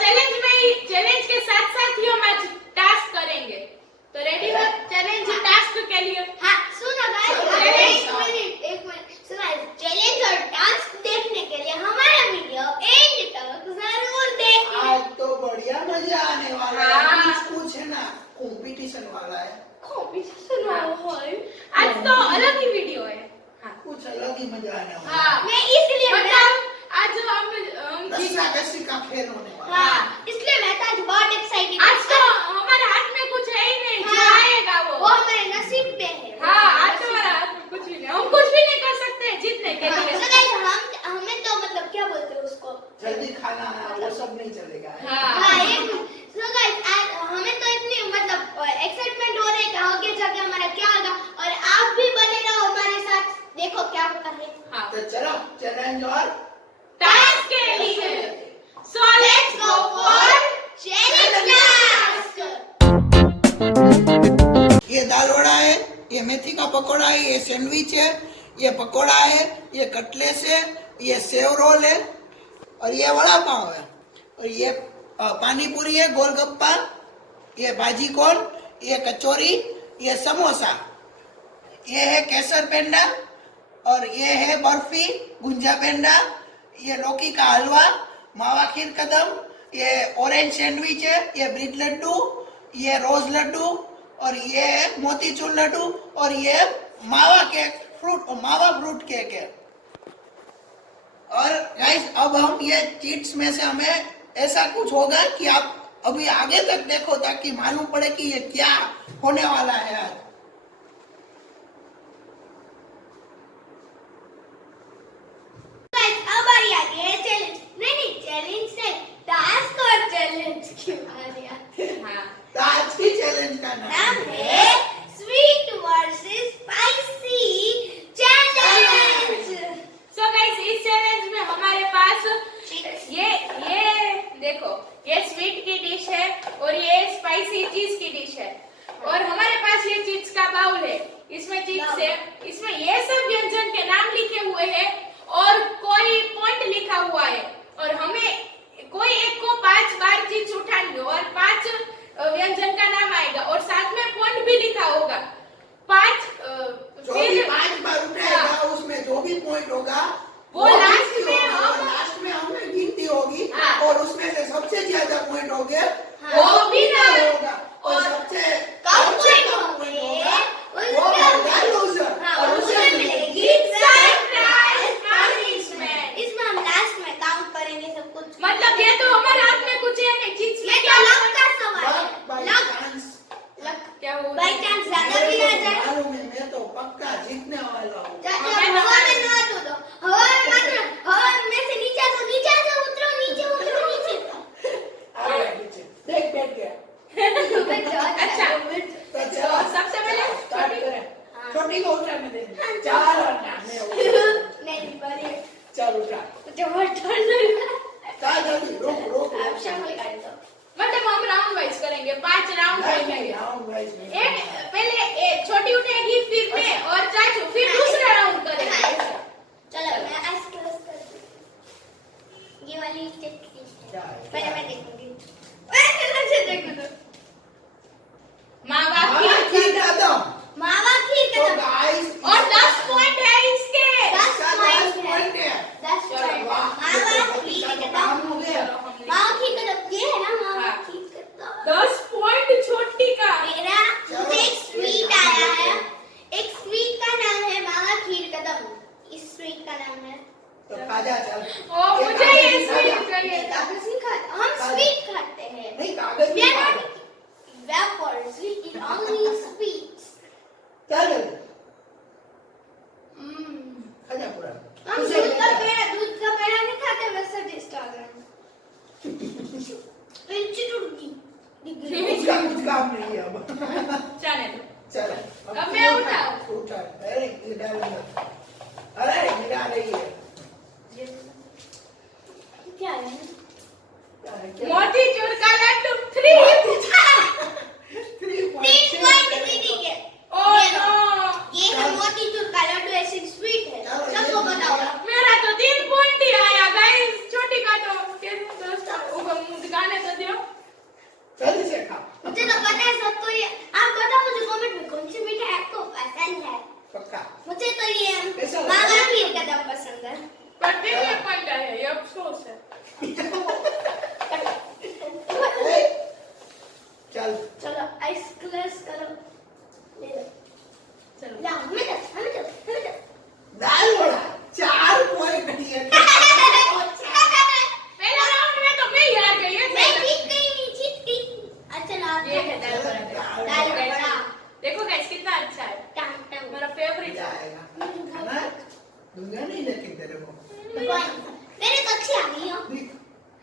Challenge के साथ साथ ही हम आज टास्क करेंगे। तो रेडी हो चैलेंज टास्क के लिए? हाँ सुनो गाइस, एक मिनट सुनो, चैलेंज और टास्क देखने के लिए हमारा वीडियो एंड तक जरूर देखिए। आज तो बढ़िया मजा आने वाला है। कुछ है ना कंपटीशन वाला है। कंपटीशन वाला है। आज तो अलग ही वीडियो है। कुछ अलग ही मजा आने वाला है। हाँ, मैं इसलिए आज हम रस्साकशी का खेल होने वाला है। हाँ, इसलिए मैं तो आज बहुत एक्साइटेड। आज तो हमारे हाथ में कुछ है ही नहीं, जो आएगा वो हमारे नसीब पे है। हाँ, आज तो हमारे हाथ में कुछ भी नहीं, हम कुछ भी नहीं कर सकते जीतने के लिए। तो गाइस हमें तो मतलब क्या बोलते हैं उसको, जल्दी खाना वो सब नहीं चलेगा। हाँ तो गाइस हमें तो इतनी मतलब एक्साइटमेंट हो रही है कि आगे जाके हमारा क्या होगा, और आप भी बने रहो हमारे साथ, देखो क्या होता है। हाँ, तो चलो चैलेंज और टास्क के लिए so let's go for challenge task. ये दाल वड़ा है, ये मेथी का पकोड़ा है, ये सैंडविच है, ये पकोड़ा है, ये कटलेस है, ये सेव रोल है और ये वड़ा पाव है, और ये पानी पूरी है, गोलगप्पा, ये भाजी कोन, ये कचौरी, ये समोसा, ये है केसर पेंडा और ये है बर्फी गुंजा पेंडा, ये लौकी का हलवा, मावा खीर कदम, ये ऑरेंज सैंडविच है, ये ब्रेड लड्डू, ये रोज लड्डू और ये मोतीचूर लड्डू और ये मावा फ्रूट केक है। और गाइस अब हम ये चीट्स में से हमें ऐसा कुछ होगा कि आप अभी आगे तक देखो ताकि मालूम पड़े कि ये क्या होने वाला है आज। अब आ गया ये चैलेंज, नहीं चैलेंज से टास्क और चैलेंज क्यों आ गया। हाँ, तो आज की चैलेंज का नाम है sweet versus spicy challenge. So guys इस चैलेंज में हमारे पास ये देखो, ये स्वीट की डिश है और ये स्पाइसी चीज की डिश है, और हमारे पास ये चीज का बाउल है, इसमें चीज है, इसमें ये सब व्यंजन के नाम लिखे हुए हैं और कोई पॉइंट लिखा हुआ है, और हमें कोई एक को 5 बार चीज उठानी हो और 5 व्यंजन का नाम आएगा और साथ में पॉइंट भी लिखा होगा। 5 बार उठाएगा, उसमें जो भी पॉइंट होगा वो लास्ट में हमें गिनती होगी। हाँ। और उसमें से सबसे ज्यादा पॉइंट हो गया वो भी ना होगा, और सबसे कम पॉइंट होंगे वो होगा लूजर। हाँ, और उसे उसे मिलेगी सरप्राइज पनिशमेंट। इसमें हम लास्ट में काउंट करेंगे सब कुछ। मतलब ये तो हमारे हाथ में कुछ है नहीं, चीज ये में तो लक का सवाल है। बाय लक चांस क्या हो बाय चांस ज्यादा भी आ जाए। मालूम है, मैं तो पक्का जीतने वाला हूँ। हवा में ना दो, हवा में मत, हवा में से नीचे तो उतरो, नीचे आ गया नीचे, देख बैठ गया। अच्छा, तो चलो सबसे पहले स्टार्ट करें। छोटी को उठाने देंगे, 4 और नाने नहीं बड़े चल उठा, जो डर लगा। चल जल्दी रोक आप शामिल कर दो। मतलब हम राउंड वाइज करेंगे, 5 राउंड करेंगे। एक पहले छोटी उठेगी, फिर मैं और चाचू, फिर दूसरा राउंड करेंगे। चलो मैं आज क्लोज कर दूं। ये वाली स्टेप पहले मैं देखूंगी। मुझे देखो तो मावा मावा खीर खीर कदम। मावा खीर तो कदम। गाइस और 10 पॉइंट है इसके। 10 पॉइंट पॉइंट है। है। 10 पॉइंट। वाह, मावा खीर कदम। काम हो गया। मावा खीर कदम ये है ना, मावा हाँ। खीर कदम। 10 पॉइंट छोटी का। मेरा मुझे एक स्वीट आया है। एक स्वीट का नाम है मावा खीर कदम। इस स्वीट का नाम है, तो खाजा चल। ओ मुझे ये स्वीट चाहिए था। कागज नहीं खाते हम, स्वीट खाते हैं। नहीं कागज We नहीं are खाते। not vapors, we eat only sweets. चल जल्दी हम्म, खाजा पूरा। हम दूध का पेड़ा नहीं खाते, वैसा टेस्ट आ गया। इंची टूट गई। उसका कुछ काम नहीं है अब। चले दो। चल अब मैं उठाऊं। उठा। अरे ये डाल दो। अरे गिरा रही है। क्या है? क्या है, क्या है? मोतीचूर का लड्डू 3 3 पॉइंट दीदी के। ओ नो, ये है मोतीचूर का लड्डू, ऐसे स्वीट है। चलो, सबको ये बताओ। मेरा तो 3 पॉइंट ही आया गाइस। छोटी का तो कैसे दोस्त होगा, मुझे गाने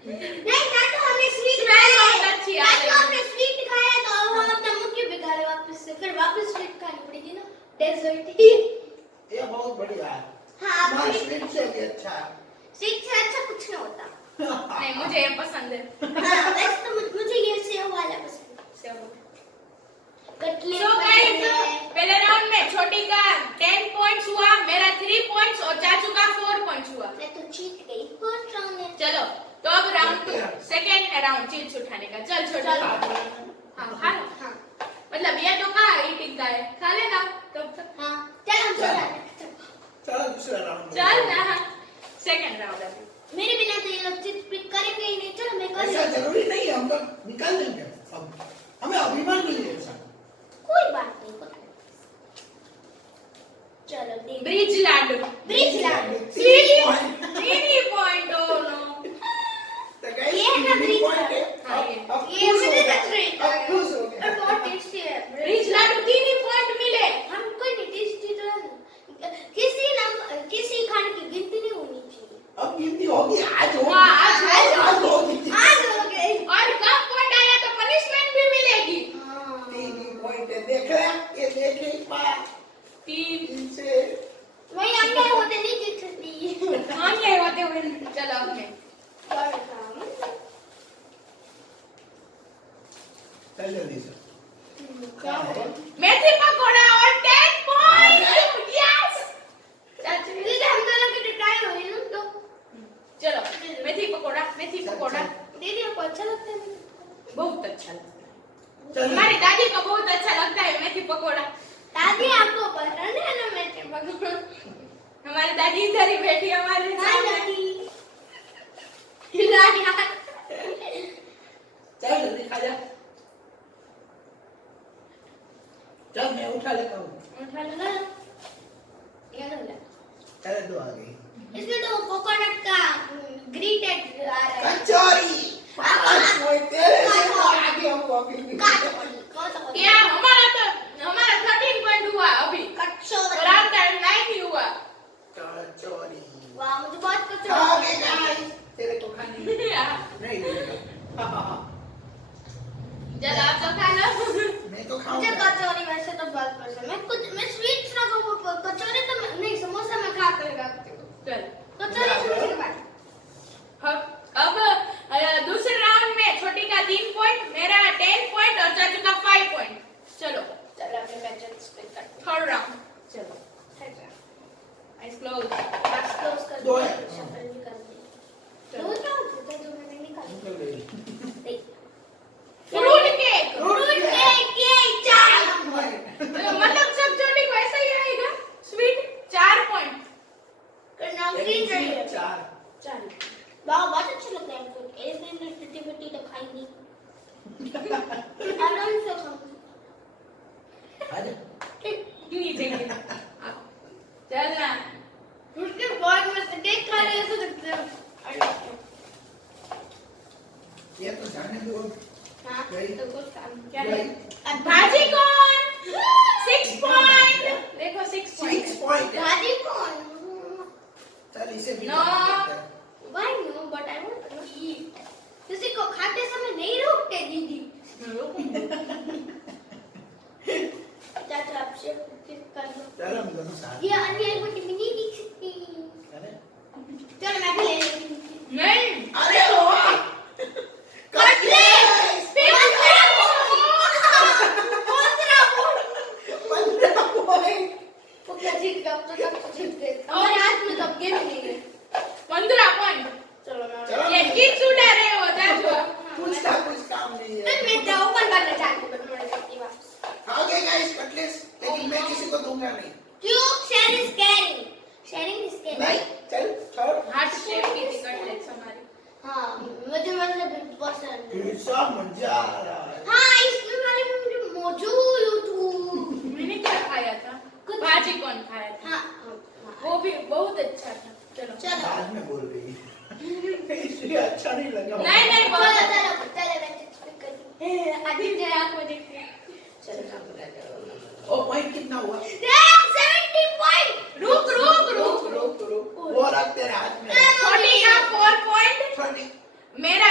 नहीं ना तो हमने स्वीट Smell खाया बहुत है। अच्छी ना आ तो रही है। हमने स्वीट खाया है, तो अब हम अपना मुंह क्यों बिगाड़ रहे वापस से, फिर वापस स्वीट खानी पड़ेगी ना, डेजर्ट। ये बहुत बढ़िया है। हाँ तुम्हारा स्वीट स्वीट से भी अच्छा है। से अच्छा कुछ नहीं होता। नहीं, मुझे ये पसंद है। हाँ वैसे तो मुझे ये सेव वाला पसंद है। कटलेट So guys, पहले राउंड में छोटी का 10 पॉइंट्स हुआ, मेरा 3 पॉइंट्स और चाचू का 4 पॉइंट्स हुआ। मैं तो जीत गई फर्स्ट राउंड में। चलो, तो अब राउंड 2, सेकंड राउंड चीज उठाने का। चल छोटी चलो। खा। हाँ खा लो। हाँ मतलब ये तो खा ईटिंग का है, खा लेना तो। हाँ चल हम चल। चल। चलो दूसरा राउंड। चल ना, सेकंड राउंड अभी। मेरे बिना तो ये लोग चिट पिक करेंगे ही नहीं। चलो मैं कर ऐसा लेती हूँ। जरूरी नहीं है, हम लोग निकाल देंगे। अब हमें अभिमान नहीं है ऐसा। कोई बात नहीं, कोई बात नहीं। चलो देख। ब्रिज लाडू। ब्रिज लाडू। 3 पॉइंट। Oh no. तो guys, ये है ना तीन ब्रिज point है। हाँ, ये। अब ये खुश हो मुझे गए। लग रही है। अब खुश हो गए। और बहुत टेस्टी है। ब्रिज लाडू 3 पॉइंट मिले। हम कोई नहीं, टेस्टी तो है ना। किसी खाने की गिनती नहीं होनी चाहिए। अब गिनती होगी, आज होगी। हाँ, आज होगी। आज हो गए। और कम पॉइंट आया तो पनिशमेंट भी मिलेगी। हाँ। 3 point है, देख रहे हैं? ये देख नहीं पाया। 3 इनसे वही अन्याय होते नहीं जीत सकती। हम ये होते हुए। चलो अब मैं। चल जल्दी से। क्या हो? मेथी पकोड़ा और 10 पॉइंट। यस। चाचू ठीक है, हम दोनों की टाइम हुई ना तो। चलो, मेथी पकोड़ा, मेथी पकोड़ा दीदी आपको अच्छा लगता है? बहुत अच्छा लगता है। चल हमारी दादी को बहुत अच्छा लगता है मेथी पकोड़ा। दादी आपको पसंद है ना मेरे पकड़? हमारी दादी इधर ही बैठी है हमारे हाय सामने। दादी। दादी हाय। चल जल्दी खा जा। चल मैं उठा लेता हूँ। उठा लो ना। ये लो ले। चल दो आ गई। इसमें तो कोकोनट का ग्रेटेड आ रहा है। कचौरी। 5 point तेरे से तो आगे हम अभी भी। कचौरी। क्या हमारा 13 पॉइंट हुआ अभी और आपका 9 ही हुआ। कचौरी। वाह मुझे बहुत कचौरी खाओगे पसंद है। guys? तेरे को खानी नहीं देगा। चलो आप तो खा लो। मैं तो मुझे खाऊंगा। कचौरी वैसे तो बहुत पसंद है। मैं स्वीट्स ना खाऊं, कचौरी तो नहीं, समोसा मैं खा कर रखती हूँ। चल कचौरी समोसे के बाद। अब दूसरे राउंड में छोटी का 3 पॉइंट, मेरा 10 पॉइंट और चाचू का 5 पॉइंट। चलो चलो अपने मैचेस स्प्लिट करते थर्ड राउंड। चलो हैं। Eyes close. बस क्लोज कर दो दो। है। शफल निकाल दे। दो राउंड होते जो मैंने निकाले। निकल गई। देख। Fruit cake. फ्रूट केक ये 4 मतलब सब छोटी को ऐसा ही आएगा। Sweet 4 point. करना ग्रीन चाहिए। 4 चल वाह बहुत अच्छा लगता है फ्रूट। एक दिन में टूटी फूटी तो खाई नहीं। आराम से खाऊंगी। आजा। नीचे गिर। चल ना। फ्रूट केक बहुत मस्त है। केक खा रहे हो तो लगता है। ये तो जाने दो। हाँ गई। तो कुछ काम क्या गई। है? भाजी कौन? 6 पॉइंट। देखो 6 6 पॉइंट। point है। भाजी कौन? चल इसे भी No. खा लेते हैं। Why no? But I want to eat. किसी को खाते समय नहीं रोकते दीदी। चाचा आप से कर दो। चल हम दोनों साथ। ये अन्य को टिप्पणी नहीं दिख सकती। अरे चल मैं भी ले लेती हूँ। नहीं। अरे वाह। कटलेट। 15 point। वो क्या जीत गया? अब तो जीत गए। हमारे हाथ में तो अब गेम नहीं है। 15 पॉइंट। चलो चलो। मैं। ये किस उड़ा रहे हो चाचू? कुछ का कुछ काम नहीं तो है। मैं तो ओपन करना चाहती हूँ। मैं करती वापस। खाओगे गाइस कटलेट्स, लेकिन मैं किसी को दूंगा नहीं। क्यों? Share is caring. Sharing is caring. नहीं चल छोड़। हार्ट शेप की थी कटलेट्स हमारी। हाँ मुझे मतलब पसंद है। ऐसा मजा आ रहा है। हाँ इसमें वाले में मुझे मौजूद। मैंने क्या खाया था? भाजी कौन खाया था? हाँ हाँ वो भी बहुत अच्छा था। चलो चलो बाद में बोल रही है। इसलिए अच्छा नहीं लगा। नहीं नहीं चलो बहुत चलो चलो मैं चेक करती हूँ। अभी जो आंख में देखते हैं। ओ पॉइंट कितना हुआ? 70 पॉइंट। रुक। रुक। वो रख तेरे हाथ में। छोटी का 4 पॉइंट, छोटी। मेरा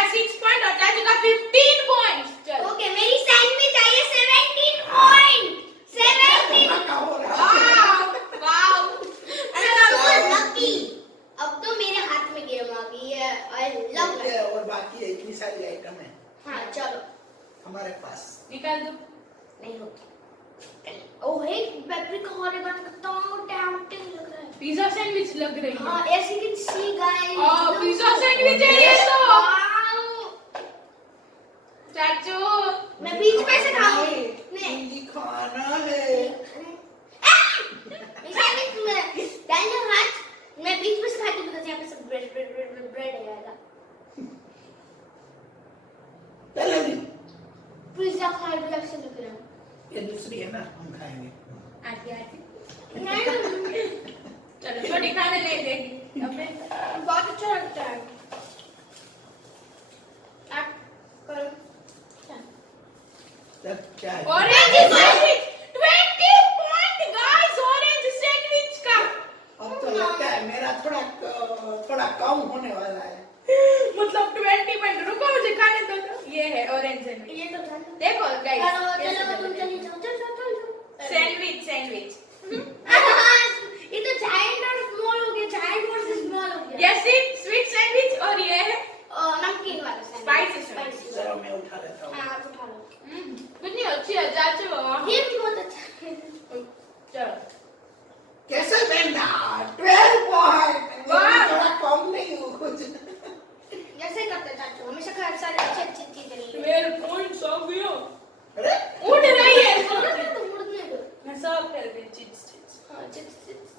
बाकी है, इतनी सारी आइटम है हाँ चलो हमारे पास। निकाल दो। नहीं होता। ओह हे पेपरिका ऑरेगन कितना टेम्पटिंग लग रहा है। पिज्जा सैंडविच लग रही है। हाँ ऐसे ही सी गाइस। पिज्जा सैंडविच है ये तो। वाओ। चाचू मैं बीच में से खाऊंगी। नहीं मुझे खाना है। डाइनर हाथ मैं बीच में से खाती हूँ because यहाँ पे सब ब्रेड है यार। चलो जी, पिज्जा खाने में अच्छा लग रहा है। ये दूसरी है ना, हम खाएंगे। आती आती। नहीं चलो छोटी खाने नहीं देगी अपने। बहुत अच्छा लगता है। आप करो। तब क्या है? Orange sandwich 20 point guys orange sandwich का। अब तो लगता है मेरा थोड़ा कम होने वाला है। मतलब 20 पॉइंट। रुको मुझे खाने दो तो। ये है ऑरेंज सैंडविच। ये तो था। देखो गाइस चलो तुम चलिए जाओ चलो। सैंडविच ये तो जायंट और स्मॉल हो गया। जायंट वर्सेस स्मॉल हो गया। ये स्वीट सैंडविच और ये है नमकीन वाला Spicy चलो मैं उठा लेता हूँ। हाँ आप उठा लो। कितनी अच्छी है चाचू। ये भी बहुत अच्छा है। चलो कैसे बंदा 12 पॉइंट। वाह। थोड़ा कम नहीं हूँ कुछ। ऐसे करते चाचू हमेशा सारी अच्छी चीजें लेंगे। 12 पॉइंट्स हो गया। अरे उड़ रही है। तो मुड़ने दो। मैं सब कर गई चिप्स। हाँ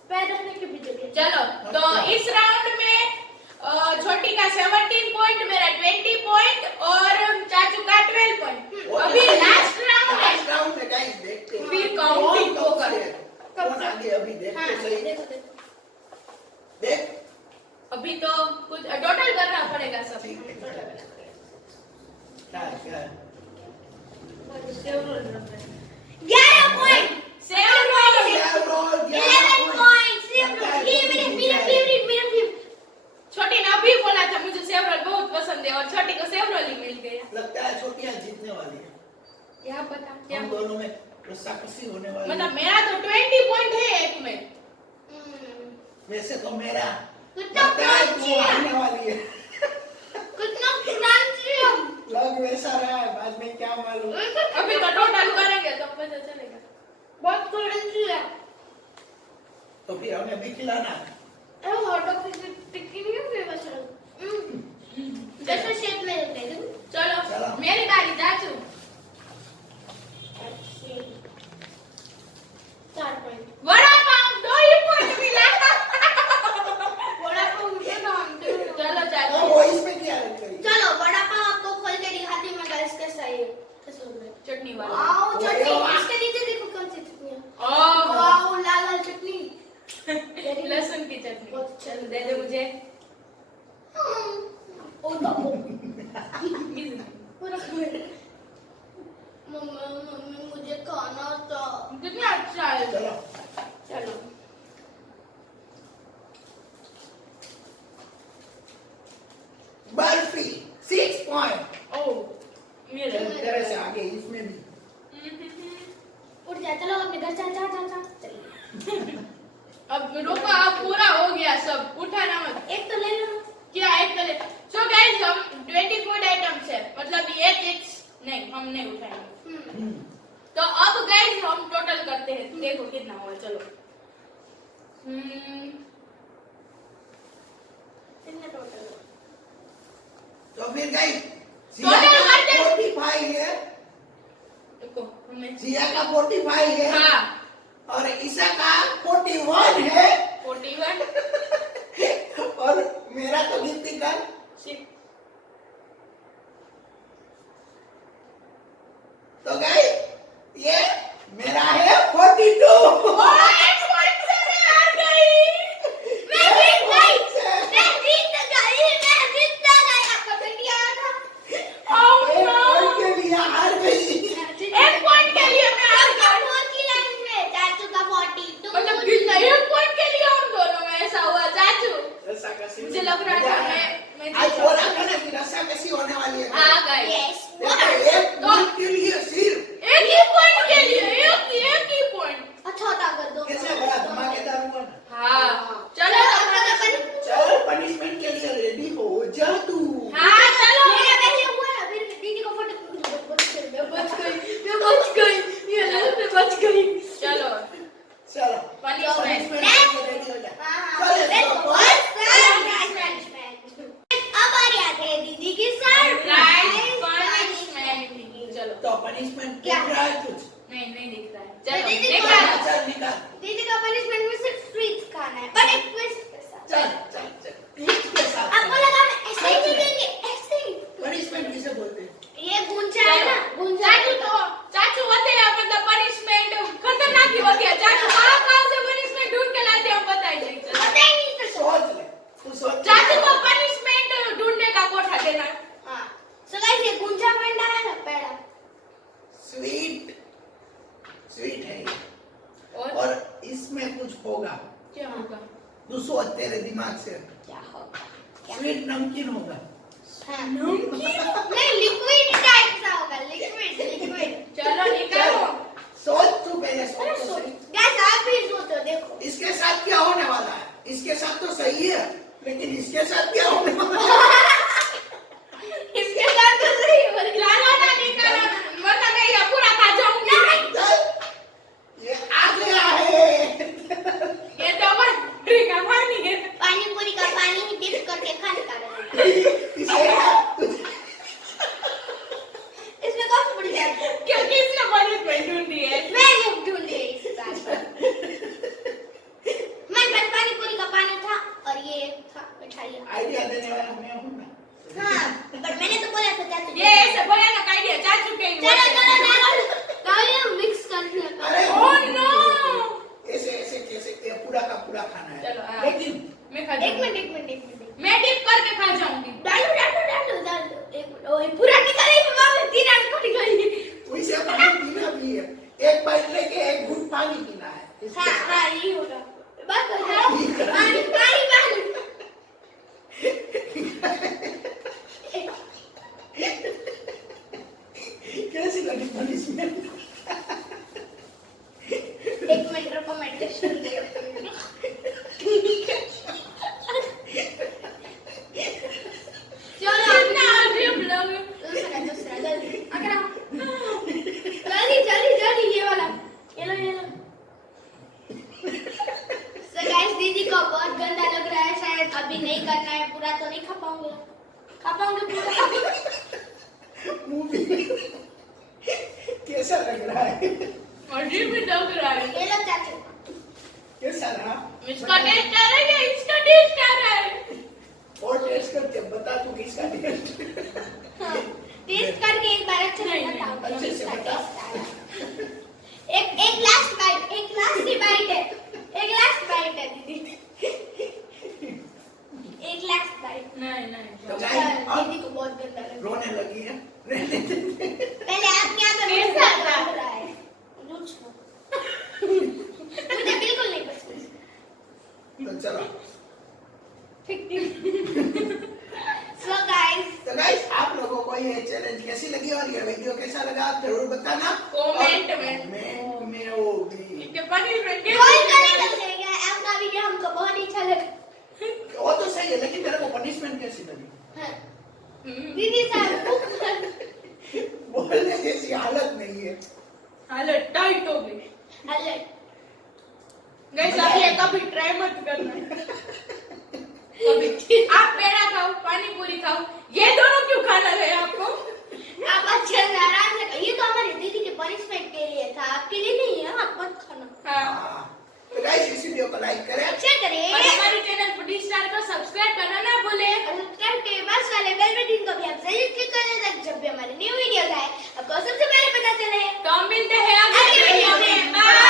पैर रखने की भी जगह। चलो तो इस राउंड में छोटी का 17 पॉइंट, मेरा 20 पॉइंट और चाचू का 12 पॉइंट। अभी लास्ट राउंड है। लास्ट राउंड में गाइस देखते हैं। फिर काउंटिंग कौन करे। कौन आगे अभी देखते हाँ सही। देखो देख। अभी तो कुछ टोटल करना पड़ेगा सब। क्या क्या 11 पॉइंट। 7 पॉइंट। 11 पॉइंट। ये मेरा फेवरेट। छोटी ने अभी बोला था मुझे सेवरल बहुत पसंद है और छोटी को सेवरल ही मिल गया। लगता है छोटियां जीतने वाली है। क्या पता क्या। हम दोनों में रस्साकसी होने वाली मतलब है। मेरा तो 20 पॉइंट है एक में। वैसे तो मेरा कितना लगता है तू क्रंची है। आने वाली है। कितना क्रंची है। लग वैसा रहा है, बाद में क्या मालूम। अभी तो टोटल करेंगे तो पता चलेगा। बहुत क्रंची है। तो फिर हमें भी खिलाना है। हॉट डॉग की टिक्की नहीं है फेमस है। जैसे शेप में होते हैं। चलो चलो। मेरी बारी चाचू। 4 पॉइंट। वड़ा पाव 2 ही पॉइंट मिला। वड़ा पाव मुझे काम दे। चलो तो चाचू। वो इसमें क्या है करी? चलो वड़ा पाव आपको खोल के दिखाती हूँ मैं गाइस कैसा है। चटनी वाला। वाओ चटनी। वाह। इसके नीचे देखो कौन सी चटनी है। ओह वाओ लाल लाल चटनी। लहसुन की चटनी। बहुत अच्छा। चलो दे दे मुझे। ओ बाबू। पूरा मम्मी मुझे खाना था। कितना अच्छा है। चलो चलो बर्फी 6 पॉइंट। ओह मेरे। तरह से आगे इसमें भी। उठ जा चलो अपने घर जा चलिए। अब रुको अब पूरा हो गया सब। उठाना मत। एक तो ले लो। क्या एक तो ले। सो गाइस हम 20 फूड आइटम्स है मतलब ये चिप्स नहीं हम नहीं उठाएंगे। तो अब गाइस हम टोटल करते हैं देखो कितना हुआ। चलो कितने टोटल हो? तो फिर गाइस टोटल करते हैं। 45 है। देखो हमें जिया का 45 है। हाँ और ईसा का 41 है। 41 और मेरा तो गिनती कर। 6 तो गाइस ये मेरा है 42। एक पॉइंट से मैं हार गई। मैं जीत गई। आपका बेटी आया था। Oh एक no! पॉइंट के लिए हार गई। एक पॉइंट के लिए मैं हार गई। चाचू का 42। मतलब कितना एक पॉइंट के लिए हम दोनों में ऐसा हुआ चाचू। रस्साकसी मुझे लग रहा था मैं आज बोला था ना कि रस्साकसी होने वाली है। हाँ गाइस। Yes. देखो एक पॉइंट के लिए सिर्फ रहा है। चलो दीदी निकालो। चल निकाल। दीदी का पनिशमेंट में सिर्फ स्वीट्स खाना है, पर एक ट्विस्ट के साथ। चल चल चल ट्विस्ट के साथ। आपको लगा मैं ऐसे ही नहीं देंगे, ऐसे ही। पनिशमेंट किसे बोलते हैं? ये गुंजा है ना, गुंजा। चाचू होते हैं मतलब पनिशमेंट खतरनाक ही होती है। चाचू कहाँ से पनिशमेंट ढूंढ के लाते हैं हम बताइए। पता ही नहीं तो सोच ले, तू सोच। चाचू को पनिशमेंट ढूंढने का कोठा देना। हाँ, so guys ये गुंजा पेंडा है ना, पेड़ा। स्वीट स्वीट है ये। और और इसमें कुछ होगा। क्या होगा? तू सोच तेरे दिमाग से। क्या होगा? स्वीट नमकीन होगा। हाँ, नहीं लिक्विड टाइप सा होगा, लिक्विड लिक्विड। चलो निकालो। सोच तू पहले सोच तो सही। गाइस आप भी सोचो, देखो। इसके साथ क्या होने वाला है? इसके साथ तो सही है, लेकिन इसके साथ क्या होने वाला है? इसके साथ तो सही हो रही है। चलो ना निकालो ना, वरना मैं ये पूरा खा जाऊंगी। चल, ये आ गया है। ये तो बड़ी का पानी है। पानी पूरी का पानी डिप करके खाने का रहता है। इसे इसमें कौन सी बड़ी बात है? क्योंकि इसने पनिशमेंट ढूंढी है। मैंने ढूंढी है इस बात पर। मेरे पास पानी पूरी का पानी था और ये था मिठाई। आइडिया देने वाला मैं हूँ ना। हाँ, पर मैंने तो बोला था चाचू। ये ऐसे भयानक आइडिया चाचू के ही चलो होते चलो हैं। चलो ये मिक्स करने का। अरे Oh no! ऐसे ऐसे कैसे ये पूरा का पूरा खाना है। चलो, हाँ। लेकिन मैं खा एक जाऊंगी। मिनट एक मिनट एक मिनट। मैं डिप करके खा जाऊंगी। डालो डालो डालो डालो एक मिनट। ओए पूरा निकल ही मां में 3 आंख को निकल ही। तो इसे पानी पीना भी है। एक बाइट लेके एक घूंट पानी पीना है। इसके हाँ साथ। हाँ ये होगा। बस हो गया। पानी पानी पानी। कैसी लगी पनिशमेंट? एक मिनट रुको मैं टेस्ट कर लेती हूँ। चलो कितना अजीब लगे। दूसरा दूसरा जल्दी अगर जल्दी जल्दी जल्दी ये वाला ये लो ये लो। So guys दीदी को बहुत गंदा लग रहा है, शायद अभी नहीं करना है, पूरा तो नहीं खा पाऊंगे पूरा। मुंह भी कैसा लग रहा है? अजीब ही लग रहा है। ये लो चाचू। कैसा रहा? इसका टेस्ट आ रहा है या इसका टेस्ट आ रहा है? और टेस्ट करके बता तू किसका टेस्ट। हाँ, टेस्ट करके एक बार अच्छे से नहीं, बताओ। अच्छे से बता। एक लास्ट बाइट, एक लास्ट ही बाइट है, एक लास्ट बाइट है दीदी। एक लास्ट बाइट। नहीं तो नहीं। गाइस दीदी को बहुत गंदा लग रहा रोने लगी है। है। पहले आप यहाँ पे कैसा मुझे था? हो रहा है। रुच लो। मुझे बिल्कुल नहीं पसंद। तो चलो। So guys, तो गाइस आप लोगों को ये चैलेंज कैसी लगी और ये वीडियो कैसा लगा आप जरूर बताना कमेंट में। कमेंट में होगी। इसके पनिशमेंट के कॉल करेगा चलेगा। आपका वीडियो हमको बहुत अच्छा लगा। वो तो सही है, लेकिन तेरे को पनिशमेंट कैसी लगी? हाँ। दीदी साहब बोलने जैसी हालत नहीं है। हालत टाइट हो गई। हेलो गाइस आप ये कभी ट्राई मत करना। कभी आप पेड़ा खाओ, पानी पूरी खाओ, ये दोनों क्यों खाना है आपको? आप अच्छे से आराम से, ये तो हमारी दीदी के पनिशमेंट के लिए था, आपके लिए नहीं है। आप मत खाना। हाँ। हाँ। तो गाइस इस वीडियो को लाइक करें। शेयर करें और हमारे चैनल फूडी स्टार को सब्सक्राइब करना ना भूले। और सब्सक्राइब के पास वाले बेल बटन को भी आप जरूर क्लिक कर देना, जब भी हमारे न्यू वीडियोस आए आपको सबसे पहले पता चले। तो हम मिलते हैं अगले वीडियो में। बाय।